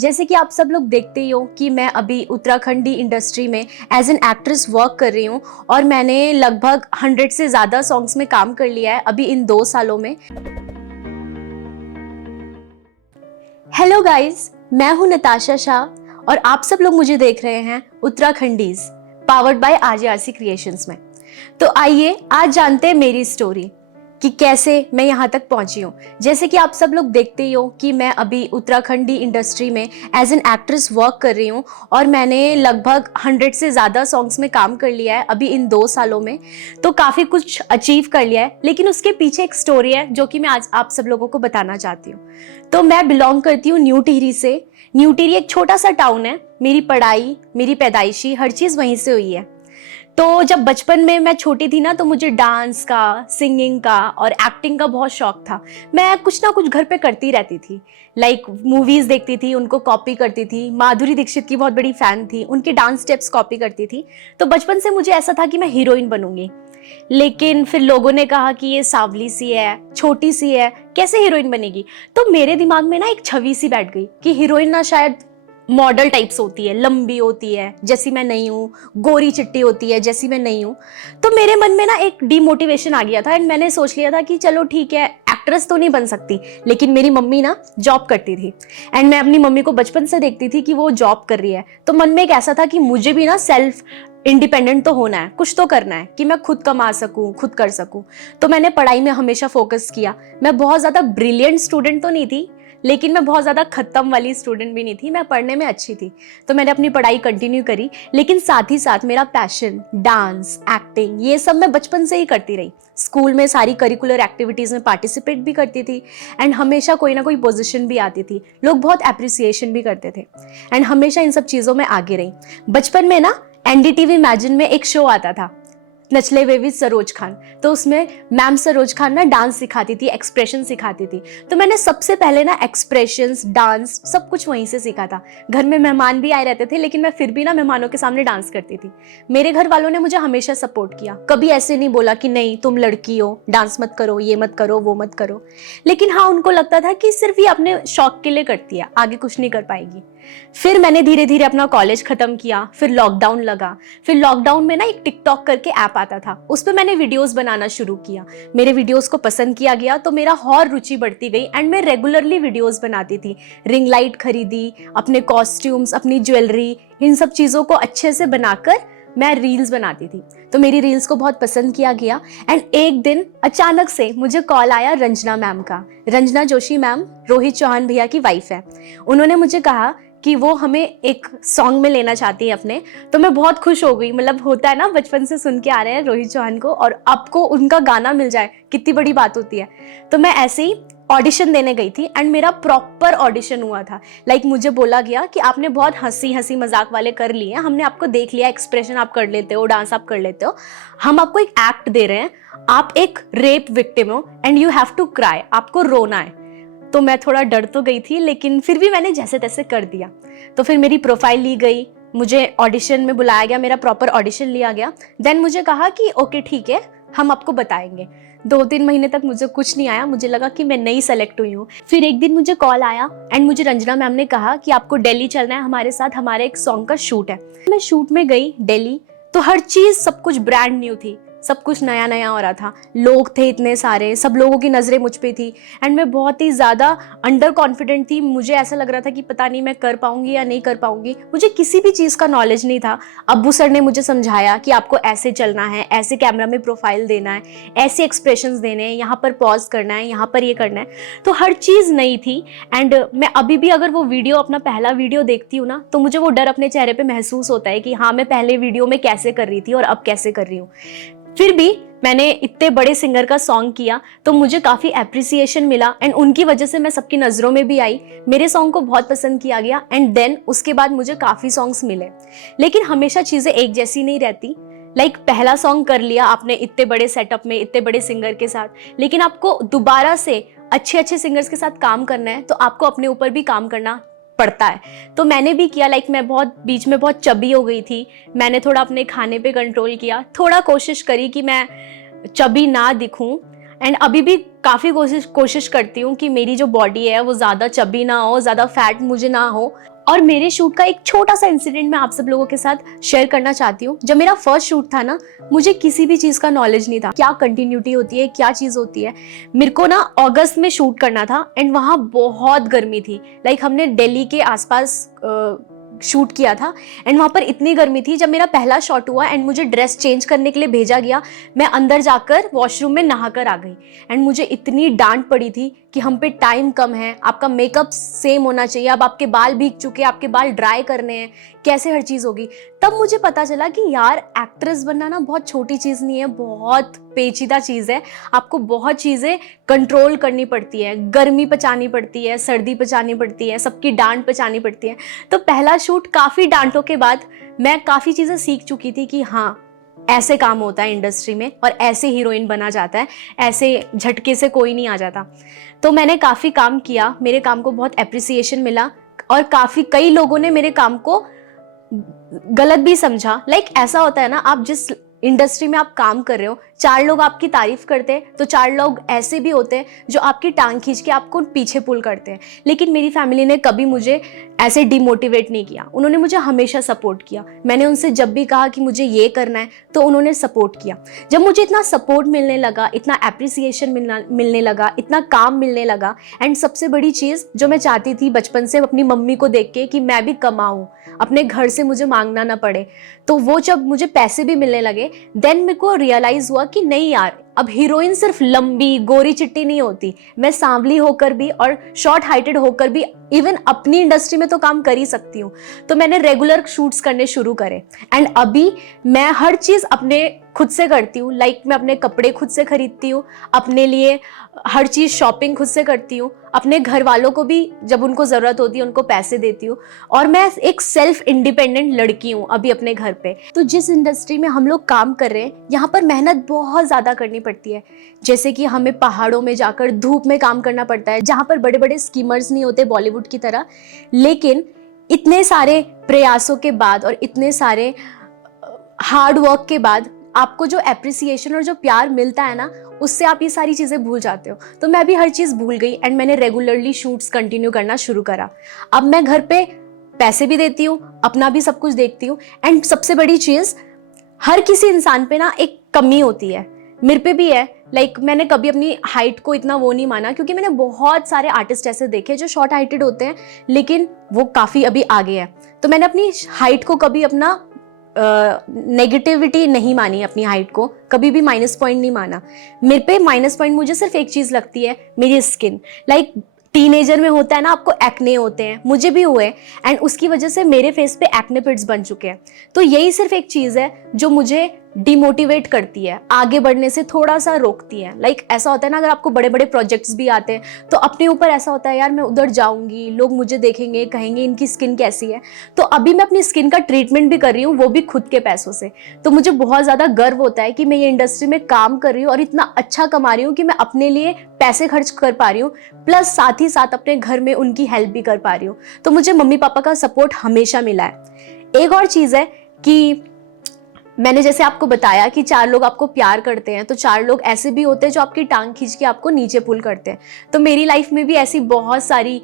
जैसे कि आप सब लोग देखते ही हो कि मैं अभी उत्तराखंडी इंडस्ट्री में एज एन एक्ट्रेस वर्क कर रही हूँ और मैंने लगभग 100 से ज़्यादा सॉन्ग्स में काम कर लिया है अभी इन 2 सालों में। हेलो गाइस, मैं हूँ नताशा शाह और आप सब लोग मुझे देख रहे हैं उत्तराखंडीज पावर्ड बाय आरजेआरसी क्रिएशंस में। तो आइए आज जानते हैं मेरी स्टोरी कि कैसे मैं यहाँ तक पहुंची हूँ। जैसे कि आप सब लोग देखते ही हो कि मैं अभी उत्तराखंडी इंडस्ट्री में एज एन एक्ट्रेस वर्क कर रही हूँ और मैंने लगभग 100 से ज़्यादा सॉन्ग्स में काम कर लिया है अभी इन 2 सालों में। तो काफ़ी कुछ अचीव कर लिया है, लेकिन उसके पीछे एक स्टोरी है जो कि मैं आज आप सब लोगों को बताना चाहती हूँ। तो मैं बिलोंग करती हूँ न्यू टिहरी से। न्यू टिहरी एक छोटा सा टाउन है। मेरी पढ़ाई, मेरी पैदाइशी, हर चीज़ वहीं से हुई है। तो जब बचपन में मैं छोटी थी ना, तो मुझे डांस का, सिंगिंग का और एक्टिंग का बहुत शौक था। मैं कुछ ना कुछ घर पे करती रहती थी। मूवीज देखती थी, उनको कॉपी करती थी। माधुरी दीक्षित की बहुत बड़ी फैन थी, उनके डांस स्टेप्स कॉपी करती थी। तो बचपन से मुझे ऐसा था कि मैं हीरोइन बनूंगी। लेकिन फिर लोगों ने कहा कि ये सांवली सी है, छोटी सी है, कैसे हीरोइन बनेगी। तो मेरे दिमाग में ना एक छवि सी बैठ गई कि हीरोइन ना शायद मॉडल टाइप्स होती है, लंबी होती है जैसी मैं नहीं हूँ, गोरी चिट्टी होती है जैसी मैं नहीं हूँ। तो मेरे मन में ना एक डीमोटिवेशन आ गया था एंड मैंने सोच लिया था कि चलो ठीक है, एक्ट्रेस तो नहीं बन सकती। लेकिन मेरी मम्मी ना जॉब करती थी एंड मैं अपनी मम्मी को बचपन से देखती थी कि वो जॉब कर रही है। तो मन में एक ऐसा था कि मुझे भी ना सेल्फ इंडिपेंडेंट तो होना है, कुछ तो करना है कि मैं खुद कमा सकूं, खुद कर सकूं। तो मैंने पढ़ाई में हमेशा फोकस किया। मैं बहुत ज्यादा ब्रिलियंट स्टूडेंट तो नहीं थी, लेकिन मैं बहुत ज़्यादा खत्म वाली स्टूडेंट भी नहीं थी। मैं पढ़ने में अच्छी थी, तो मैंने अपनी पढ़ाई कंटिन्यू करी। लेकिन साथ ही साथ मेरा पैशन डांस, एक्टिंग, ये सब मैं बचपन से ही करती रही। स्कूल में सारी करिकुलर एक्टिविटीज़ में पार्टिसिपेट भी करती थी एंड हमेशा कोई ना कोई पोजीशन भी आती थी। लोग बहुत अप्रिसिएशन भी करते थे एंड हमेशा इन सब चीज़ों में आगे रही। बचपन में ना एनडीटीवी इमेजिन में एक शो आता था, नचले वे विद सरोज खान। तो उसमें मैम सरोज खान ना डांस सिखाती थी, एक्सप्रेशन सिखाती थी। तो मैंने सबसे पहले ना एक्सप्रेशंस, डांस सब कुछ वहीं से सीखा था। घर में मेहमान भी आए रहते थे, लेकिन मैं फिर भी ना मेहमानों के सामने डांस करती थी। मेरे घर वालों ने मुझे हमेशा सपोर्ट किया, कभी ऐसे नहीं बोला कि नहीं तुम लड़की हो, डांस मत करो, ये मत करो, वो मत करो। लेकिन हाँ, उनको लगता था कि सिर्फ ये अपने शौक के लिए करती है, आगे कुछ नहीं कर पाएगी। फिर मैंने धीरे धीरे अपना कॉलेज खत्म किया, फिर लॉकडाउन लगा। फिर लॉकडाउन में ना एक टिकटॉक करके ऐप आता था, उस पर मैंने वीडियोस बनाना शुरू किया। मेरे वीडियोस को पसंद किया गया तो मेरा और रुचि बढ़ती गई एंड मैं रेगुलरली वीडियोस बनाती थी। रिंग लाइट खरीदी, अपने कॉस्ट्यूम्स, अपनी ज्वेलरी, इन सब चीज़ों को अच्छे से बनाकर मैं रील्स बनाती थी। तो मेरी रील्स को बहुत पसंद किया गया एंड एक दिन अचानक से मुझे कॉल आया रंजना मैम का। रंजना जोशी मैम रोहित चौहान भैया की वाइफ है। उन्होंने मुझे कहा कि वो हमें एक सॉन्ग में लेना चाहती है अपने। तो मैं बहुत खुश हो गई। मतलब होता है ना, बचपन से सुन के आ रहे हैं रोहित चौहान को और आपको उनका गाना मिल जाए, कितनी बड़ी बात होती है। तो मैं ऐसे ही ऑडिशन देने गई थी एंड मेरा प्रॉपर ऑडिशन हुआ था। मुझे बोला गया कि आपने बहुत हंसी हंसी मजाक वाले कर लिए हैं, हमने आपको देख लिया, एक्सप्रेशन आप कर लेते हो, डांस आप कर लेते हो, हम आपको एक एक्ट दे रहे हैं। आप एक रेप विक्टिम हो and you have to cry, आपको रोना है। तो मैं थोड़ा डर तो गई थी, लेकिन फिर भी मैंने जैसे तैसे कर दिया। तो फिर मेरी प्रोफाइल ली गई, मुझे ऑडिशन में बुलाया गया, मेरा प्रॉपर ऑडिशन लिया गया। देन मुझे कहा कि ओके ठीक है, हम आपको बताएंगे। 2-3 महीने तक मुझे कुछ नहीं आया, मुझे लगा कि मैं नई सेलेक्ट हुई हूँ। फिर एक दिन मुझे कॉल आया एंड मुझे रंजना मैम ने कहा कि आपको दिल्ली चलना है हमारे साथ, हमारे एक सॉन्ग का शूट है। मैं शूट में गई दिल्ली, तो हर चीज, सब कुछ ब्रांड न्यू थी, सब कुछ नया नया हो रहा था। लोग थे इतने सारे, सब लोगों की नज़रें मुझ पे थी एंड मैं बहुत ही ज़्यादा अंडर कॉन्फिडेंट थी। मुझे ऐसा लग रहा था कि पता नहीं मैं कर पाऊंगी या नहीं कर पाऊंगी। मुझे किसी भी चीज़ का नॉलेज नहीं था। अब्बू सर ने मुझे समझाया कि आपको ऐसे चलना है, ऐसे कैमरा में प्रोफाइल देना है, ऐसे एक्सप्रेशंस देने हैं, यहाँ पर पॉज करना है, यहाँ पर ये करना है। तो हर चीज़ नई थी एंड मैं अभी भी अगर वो वीडियो, अपना पहला वीडियो देखती हूँ ना, तो मुझे वो डर अपने चेहरे पर महसूस होता है कि हाँ, मैं पहले वीडियो में कैसे कर रही थी और अब कैसे कर रही हूँ। फिर भी मैंने इतने बड़े सिंगर का सॉन्ग किया तो मुझे काफ़ी एप्रिसिएशन मिला एंड उनकी वजह से मैं सबकी नज़रों में भी आई। मेरे सॉन्ग को बहुत पसंद किया गया एंड देन उसके बाद मुझे काफ़ी सॉन्ग्स मिले। लेकिन हमेशा चीज़ें एक जैसी नहीं रहती। पहला सॉन्ग कर लिया आपने इतने बड़े सेटअप में, इतने बड़े सिंगर के साथ, लेकिन आपको दोबारा से अच्छे अच्छे सिंगर्स के साथ काम करना है तो आपको अपने ऊपर भी काम करना पड़ता है। तो मैंने भी किया। मैं बहुत बीच में बहुत चबी हो गई थी। मैंने थोड़ा अपने खाने पे कंट्रोल किया, थोड़ा कोशिश करी कि मैं चबी ना दिखूं एंड अभी भी काफ़ी कोशिश करती हूँ कि मेरी जो बॉडी है वो ज़्यादा चबी ना हो, ज़्यादा फैट मुझे ना हो। और मेरे शूट का एक छोटा सा इंसिडेंट मैं आप सब लोगों के साथ शेयर करना चाहती हूँ। जब मेरा फर्स्ट शूट था ना, मुझे किसी भी चीज़ का नॉलेज नहीं था, क्या कंटिन्यूटी होती है, क्या चीज़ होती है। मेरे को ना अगस्त में शूट करना था एंड वहाँ बहुत गर्मी थी। लाइक हमने दिल्ली के आसपास शूट किया था एंड वहाँ पर इतनी गर्मी थी। जब मेरा पहला शॉट हुआ एंड मुझे ड्रेस चेंज करने के लिए भेजा गया, मैं अंदर जाकर वॉशरूम में नहाकर आ गई एंड मुझे इतनी डांट पड़ी थी कि हम पे टाइम कम है, आपका मेकअप सेम होना चाहिए, अब आपके बाल भीग चुके हैं, आपके बाल ड्राई करने हैं, कैसे हर चीज़ होगी। तब मुझे पता चला कि यार एक्ट्रेस बनना ना बहुत छोटी चीज़ नहीं है, बहुत पेचीदा चीज़ है। आपको बहुत चीज़ें कंट्रोल करनी पड़ती है, गर्मी पचानी पड़ती है, सर्दी पचानी पड़ती है, सबकी डांट पचानी पड़ती है। तो पहला शूट काफ़ी डांटों के बाद मैं काफ़ी चीज़ें सीख चुकी थी कि हाँ, ऐसे काम होता है इंडस्ट्री में और ऐसे हीरोइन बना जाता है, ऐसे झटके से कोई नहीं आ जाता। तो मैंने काफ़ी काम किया, मेरे काम को बहुत एप्रिसिएशन मिला और कई लोगों ने मेरे काम को गलत भी समझा। लाइक ऐसा होता है ना, आप जिस इंडस्ट्री में आप काम कर रहे हो, 4 लोग आपकी तारीफ करते हैं तो 4 लोग ऐसे भी होते हैं जो आपकी टांग खींच के आपको पीछे पुल करते हैं। लेकिन मेरी फैमिली ने कभी मुझे ऐसे डिमोटिवेट नहीं किया, उन्होंने मुझे हमेशा सपोर्ट किया। मैंने उनसे जब भी कहा कि मुझे ये करना है तो उन्होंने सपोर्ट किया। जब मुझे इतना सपोर्ट मिलने लगा, इतना एप्रिसिएशन मिलने लगा, इतना काम मिलने लगा, एंड सबसे बड़ी चीज़ जो मैं चाहती थी बचपन से अपनी मम्मी को देख के कि मैं भी कमाऊँ, अपने घर से मुझे मांगना ना पड़े, तो वो जब मुझे पैसे भी मिलने लगे, देन मेरे को रियलाइज हुआ कि नहीं यार, अब हीरोइन सिर्फ लंबी गोरी चिट्टी नहीं होती, मैं सांवली होकर भी और शॉर्ट हाइटेड होकर भी इवन अपनी इंडस्ट्री में तो काम कर ही सकती हूँ। तो मैंने रेगुलर शूट्स करने शुरू करे एंड अभी मैं हर चीज़ अपने खुद से करती हूँ। लाइक मैं अपने कपड़े खुद से खरीदती हूँ, अपने लिए हर चीज़ शॉपिंग खुद से करती हूँ, अपने घर वालों को भी जब उनको ज़रूरत होती है उनको पैसे देती हूँ, और मैं एक सेल्फ इंडिपेंडेंट लड़की हूँ अभी अपने घर पे। तो जिस इंडस्ट्री में हम लोग काम कर रहे हैं, यहाँ पर मेहनत बहुत ज़्यादा करनी पड़ती है। जैसे कि हमें पहाड़ों में जाकर धूप में काम करना पड़ता है, जहाँ पर बड़े बड़े स्कीमर्स नहीं होते बॉलीवुड की तरह। लेकिन इतने सारे प्रयासों के बाद और इतने सारे हार्ड वर्क के बाद आपको जो एप्रिसिएशन और जो प्यार मिलता है ना, उससे आप ये सारी चीज़ें भूल जाते हो। तो मैं भी हर चीज़ भूल गई एंड मैंने रेगुलरली शूट्स कंटिन्यू करना शुरू करा। अब मैं घर पे पैसे भी देती हूँ, अपना भी सब कुछ देखती हूँ। एंड सबसे बड़ी चीज़, हर किसी इंसान पे ना एक कमी होती है, मेरे पे भी है। लाइक मैंने कभी अपनी हाइट को इतना वो नहीं माना, क्योंकि मैंने बहुत सारे आर्टिस्ट ऐसे देखे जो शॉर्ट हाइटेड होते हैं लेकिन वो काफ़ी अभी आगे है। तो मैंने अपनी हाइट को कभी अपना नेगेटिविटी नहीं मानी, अपनी हाइट को कभी भी माइनस पॉइंट नहीं माना। मेरे पे माइनस पॉइंट मुझे सिर्फ एक चीज़ लगती है, मेरी स्किन। लाइक टीनेजर में होता है ना, आपको एक्ने होते हैं, मुझे भी हुए एंड उसकी वजह से मेरे फेस पे एक्ने पिट्स बन चुके हैं। तो यही सिर्फ एक चीज़ है जो मुझे डिमोटिवेट करती है, आगे बढ़ने से थोड़ा सा रोकती है। लाइक ऐसा होता है ना, अगर आपको बड़े बड़े प्रोजेक्ट्स भी आते हैं तो अपने ऊपर ऐसा होता है यार मैं उधर जाऊंगी, लोग मुझे देखेंगे, कहेंगे इनकी स्किन कैसी है। तो अभी मैं अपनी स्किन का ट्रीटमेंट भी कर रही हूँ, वो भी खुद के पैसों से। तो मुझे बहुत ज़्यादा गर्व होता है कि मैं ये इंडस्ट्री में काम कर रही हूँ और इतना अच्छा कमा रही हूँ कि मैं अपने लिए पैसे खर्च कर पा रही हूँ, प्लस साथ ही साथ अपने घर में उनकी हेल्प भी कर पा रही हूँ। तो मुझे मम्मी पापा का सपोर्ट हमेशा मिला है। एक और चीज़ है कि मैंने जैसे आपको बताया कि 4 लोग आपको प्यार करते हैं, तो 4 लोग ऐसे भी होते हैं जो आपकी टांग खींच के आपको नीचे पुल करते हैं। तो मेरी लाइफ में भी ऐसी बहुत सारी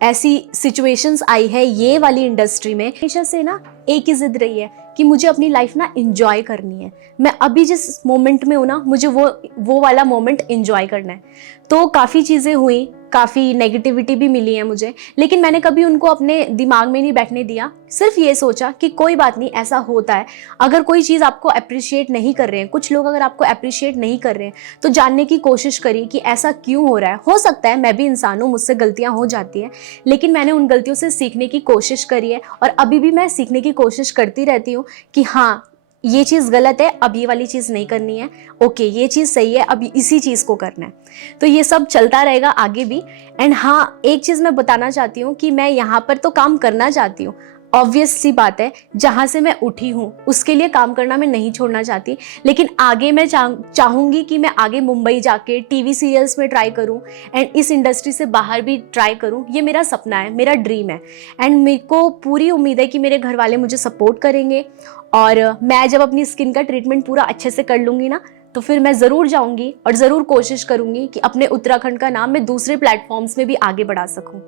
ऐसी सिचुएशंस आई है ये वाली इंडस्ट्री में। हमेशा से ना एक ही जिद रही है कि मुझे अपनी लाइफ ना एंजॉय करनी है। मैं अभी जिस मोमेंट में हूँ ना, मुझे वो वाला मोमेंट एंजॉय करना है। तो काफ़ी चीज़ें हुई, काफ़ी नेगेटिविटी भी मिली है मुझे, लेकिन मैंने कभी उनको अपने दिमाग में नहीं बैठने दिया। सिर्फ ये सोचा कि कोई बात नहीं, ऐसा होता है। अगर कोई चीज़ आपको अप्रिशिएट नहीं कर रहे हैं, कुछ लोग अगर आपको अप्रिशिएट नहीं कर रहे हैं, तो जानने की कोशिश करिए कि ऐसा क्यों हो रहा है। हो सकता है मैं भी इंसान हूँ, मुझसे गलतियाँ हो जाती हैं, लेकिन मैंने उन गलतियों से सीखने की कोशिश करी है और अभी भी मैं सीखने की कोशिश करती रहती हूँ कि हाँ, ये चीज़ गलत है, अब ये वाली चीज़ नहीं करनी है, ओके ये चीज़ सही है, अब इसी चीज़ को करना है। तो ये सब चलता रहेगा आगे भी। एंड हाँ, एक चीज़ मैं बताना चाहती हूँ कि मैं यहाँ पर तो काम करना चाहती हूँ, ऑब्वियस सी बात है, जहाँ से मैं उठी हूँ उसके लिए काम करना मैं नहीं छोड़ना चाहती, लेकिन आगे मैं चाहूँगी कि मैं आगे मुंबई जाके टीवी सीरियल्स में ट्राई करूँ एंड इस इंडस्ट्री से बाहर भी ट्राई करूँ। ये मेरा सपना है, मेरा ड्रीम है एंड मेरे को पूरी उम्मीद है कि मेरे घर वाले मुझे सपोर्ट करेंगे। और मैं जब अपनी स्किन का ट्रीटमेंट पूरा अच्छे से कर लूँगी ना, तो फिर मैं ज़रूर जाऊंगी और ज़रूर कोशिश करूंगी कि अपने उत्तराखंड का नाम मैं दूसरे प्लेटफॉर्म्स में भी आगे बढ़ा सकूं।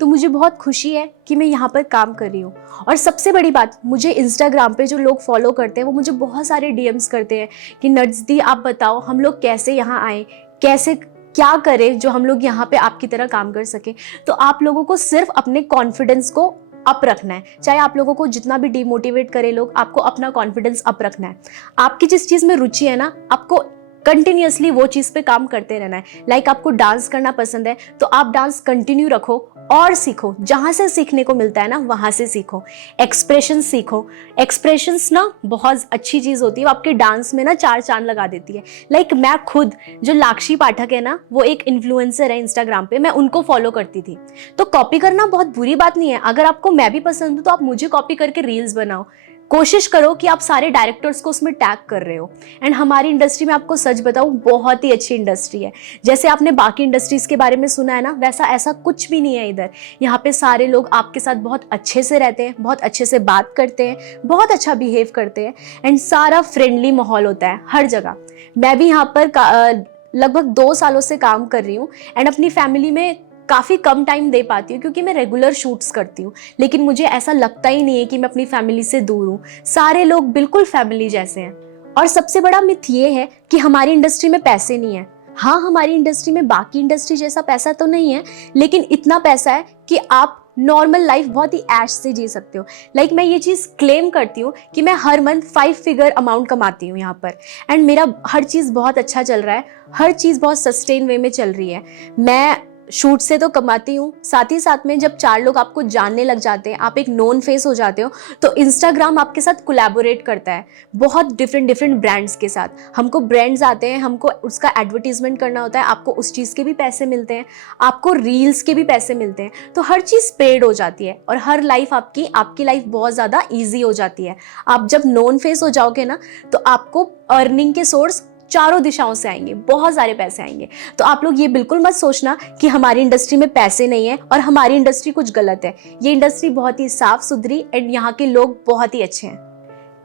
तो मुझे बहुत खुशी है कि मैं यहाँ पर काम कर रही हूँ। और सबसे बड़ी बात, मुझे इंस्टाग्राम पे जो लोग फॉलो करते हैं वो मुझे बहुत सारे डीएम्स करते हैं कि नट्सदी आप बताओ हम लोग कैसे यहाँ आए, कैसे क्या करें जो हम लोग यहाँ पे आपकी तरह काम कर सके। तो आप लोगों को सिर्फ अपने कॉन्फिडेंस को अप रखना है। चाहे आप लोगों को जितना भी डिमोटिवेट करे लोग, आपको अपना कॉन्फिडेंस अप रखना है। आपकी जिस चीज़ में रुचि है ना, आपको कंटिन्यूअसली वो चीज़ पे काम करते रहना है। लाइक आपको डांस करना पसंद है तो आप डांस कंटिन्यू रखो और सीखो। जहाँ से सीखने को मिलता है ना वहाँ से सीखो। एक्सप्रेशन सीखो। एक्सप्रेशंस ना बहुत अच्छी चीज़ होती है, वो आपके डांस में ना चार चांद लगा देती है। लाइक मैं खुद, जो लाक्षी पाठक है ना, वो एक इन्फ्लुएंसर है इंस्टाग्राम पे, मैं उनको फॉलो करती थी। तो कॉपी करना बहुत बुरी बात नहीं है। अगर आपको मैं भी पसंद हूँ तो आप मुझे कॉपी करके रील्स बनाओ। कोशिश करो कि आप सारे डायरेक्टर्स को उसमें टैग कर रहे हो। एंड हमारी इंडस्ट्री में आपको सच बताऊं, बहुत ही अच्छी इंडस्ट्री है। जैसे आपने बाकी इंडस्ट्रीज के बारे में सुना है ना, वैसा ऐसा कुछ भी नहीं है इधर। यहाँ पे सारे लोग आपके साथ बहुत अच्छे से रहते हैं, बहुत अच्छे से बात करते हैं, बहुत अच्छा बिहेव करते हैं एंड सारा फ्रेंडली माहौल होता है हर जगह। मैं भी यहाँ पर लगभग 2 सालों से काम कर रही हूँ एंड अपनी फैमिली में काफ़ी कम टाइम दे पाती हूँ क्योंकि मैं रेगुलर शूट्स करती हूँ। लेकिन मुझे ऐसा लगता ही नहीं है कि मैं अपनी फैमिली से दूर हूँ। सारे लोग बिल्कुल फैमिली जैसे हैं। और सबसे बड़ा मिथ ये है कि हमारी इंडस्ट्री में पैसे नहीं है। हाँ, हमारी इंडस्ट्री में बाकी इंडस्ट्री जैसा पैसा तो नहीं है, लेकिन इतना पैसा है कि आप नॉर्मल लाइफ बहुत ही ऐश से जी सकते हो। लाइक मैं ये चीज़ क्लेम करती हूँ कि मैं हर मंथ 5 फिगर अमाउंट कमाती हूँ यहाँ पर। एंड मेरा हर चीज़ बहुत अच्छा चल रहा है, हर चीज़ बहुत सस्टेन वे में चल रही है। मैं शूट से तो कमाती हूँ, साथ ही साथ में जब 4 लोग आपको जानने लग जाते हैं, आप एक नोन फेस हो जाते हो, तो इंस्टाग्राम आपके साथ कोलैबोरेट करता है बहुत डिफरेंट ब्रांड्स के साथ। हमको ब्रांड्स आते हैं, हमको उसका एडवर्टीजमेंट करना होता है, आपको उस चीज़ के भी पैसे मिलते हैं, आपको रील्स के भी पैसे मिलते हैं। तो हर चीज़ पेड हो जाती है और हर लाइफ आपकी लाइफ बहुत ज़्यादा ईजी हो जाती है। आप जब नोन फेस हो जाओगे ना, तो आपको अर्निंग के सोर्स चारों दिशाओं से आएंगे, बहुत सारे पैसे आएंगे। तो आप लोग ये बिल्कुल मत सोचना कि हमारी इंडस्ट्री में पैसे नहीं है और हमारी इंडस्ट्री कुछ गलत है। ये इंडस्ट्री बहुत ही साफ सुथरी एंड यहाँ के लोग बहुत ही अच्छे हैं।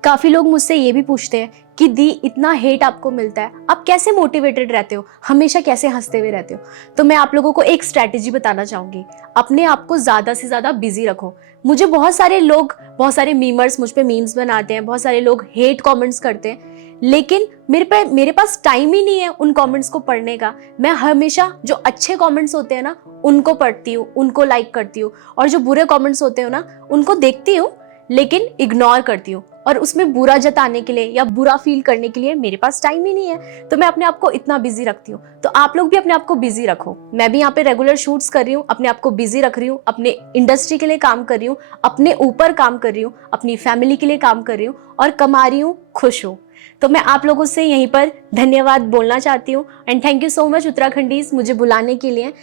काफ़ी लोग मुझसे ये भी पूछते हैं कि दी, इतना हेट आपको मिलता है, आप कैसे मोटिवेटेड रहते हो, हमेशा कैसे हंसते हुए रहते हो। तो मैं आप लोगों को एक स्ट्रैटेजी बताना चाहूँगी। अपने आप को ज़्यादा से ज़्यादा बिजी रखो। मुझे बहुत सारे मीमर्स मुझ पे मीम्स बनाते हैं, बहुत सारे लोग हेट कमेंट्स करते हैं, लेकिन मेरे पास टाइम ही नहीं है उन कमेंट्स को पढ़ने का। मैं हमेशा जो अच्छे कमेंट्स होते हैं ना उनको पढ़ती हूँ, उनको लाइक करती हूँ, और जो बुरे कमेंट्स होते हो ना उनको देखती हूँ लेकिन इग्नोर करती हूँ। और उसमें बुरा जताने के लिए या बुरा फील करने के लिए मेरे पास टाइम ही नहीं है। तो मैं अपने आप को इतना बिजी रखती हूँ। तो आप लोग भी अपने आप को बिजी रखो। मैं भी यहाँ पे रेगुलर शूट्स कर रही हूँ, अपने आप को बिजी रख रही हूँ, अपने इंडस्ट्री के लिए काम कर रही हूँ, अपने ऊपर काम कर रही हूँ, अपनी फैमिली के लिए काम कर रही हूँ और कमा रही हूँ, खुश हूँ। तो मैं आप लोगों से यहीं पर धन्यवाद बोलना चाहती हूँ and thank you so much Uttarakhandis मुझे बुलाने के लिए।